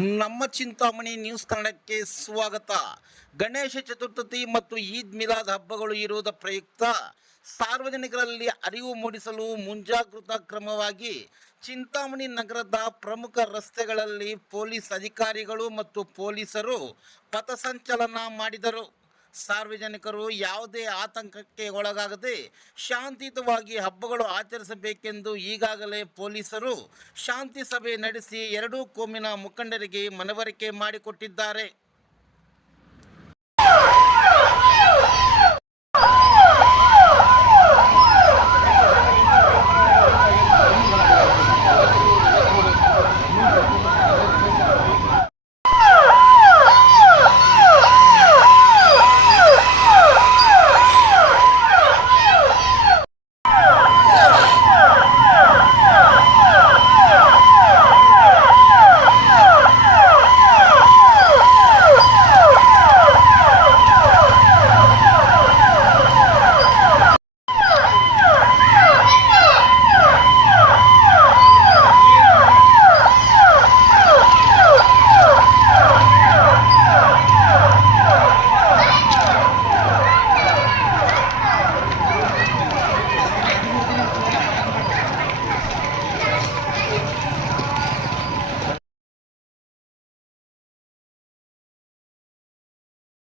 ನಮ್ಮ ಚಿಂತಾಮಣಿ ನ್ಯೂಸ್ ಕನ್ನಡಕ್ಕೆ ಸ್ವಾಗತ. ಗಣೇಶ ಚತುರ್ಥಿ ಮತ್ತು ಈದ್ ಮಿಲಾದ್ ಹಬ್ಬಗಳು ಇರುವುದ ಪ್ರಯುಕ್ತ. ಸಾರ್ವಜನಿಕರಲ್ಲಿ ಅರಿವು ಮೂಡಿಸಲು ಮುಂಜಾಗೃತ ಕ್ರಮವಾಗಿ ಚಿಂತಾಮಣಿ ನಗರದ ಪ್ರಮುಖ ರಸ್ತೆಗಳಲ್ಲಿ ಪೊಲೀಸ್ ಅಧಿಕಾರಿಗಳು ಮತ್ತು ಪೊಲೀಸರು ಪಥಸಂಚಲನ ಮಾಡಿದರು. ಸಾರ್ವಜನಿಕರು ಯಾವುದೇ ಆತಂಕಕ್ಕೆ ಒಳಗಾಗದೆ ಶಾಂತಿಯುತವಾಗಿ ಹಬ್ಬಗಳು ಆಚರಿಸಬೇಕೆಂದು ಈಗಾಗಲೇ ಪೊಲೀಸರು ಶಾಂತಿ ಸಭೆ ನಡೆಸಿ ಎರಡೂ ಕೋಮಿನ ಮುಖಂಡರಿಗೆ ಮನವರಿಕೆ ಮಾಡಿಕೊಟ್ಟಿದ್ದಾರೆ.